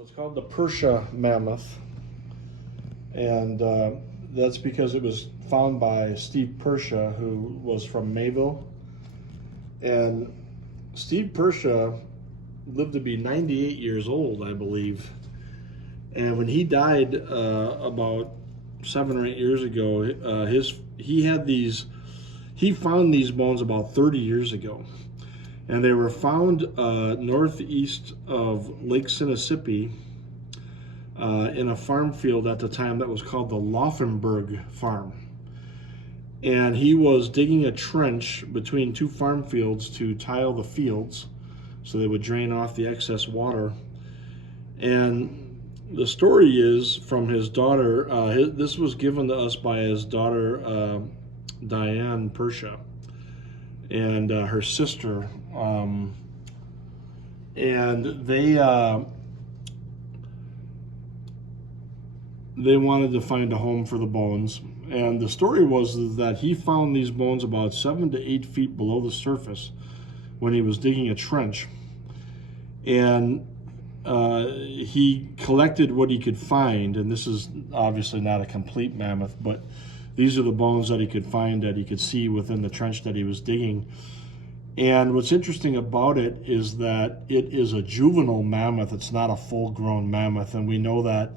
So it's called the Persia Mammoth, and that's because it was found by Steve Persia, who was from Mayville. And Steve Persia lived to be 98 years old, I believe. And when he died about 7 or 8 years ago, he found these bones about 30 years ago. And they were found northeast of Lake Sinisippi in a farm field at the time that was called the Laufenberg Farm. And he was digging a trench between two farm fields to tile the fields so they would drain off the excess water. And the story is from his daughter, this was given to us by his daughter, Diane Persia, and her sister, and they wanted to find a home for the bones. And the story was that he found these bones about 7 to 8 feet below the surface when he was digging a trench, and he collected what he could find. And this is obviously not a complete mammoth, but these are the bones that he could find, that he could see within the trench that he was digging. And what's interesting about it is that it is a juvenile mammoth. It's not a full-grown mammoth, and we know that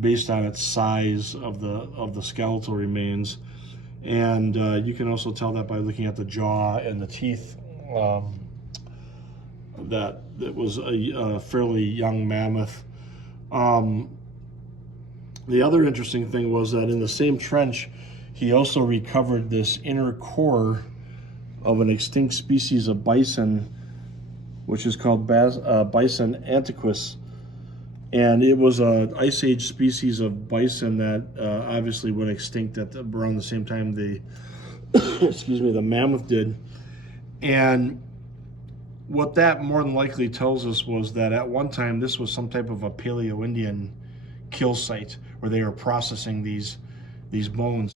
based on its size of the skeletal remains. And you can also tell that by looking at the jaw and the teeth, that it was a fairly young mammoth. The other interesting thing was that in the same trench, he also recovered this inner core of an extinct species of bison, which is called Bison antiquus. And it was an Ice Age species of bison that obviously went extinct at around the same time the the mammoth did. And what that more than likely tells us was that at one time this was some type of a Paleo-Indian kill site where they were processing these bones.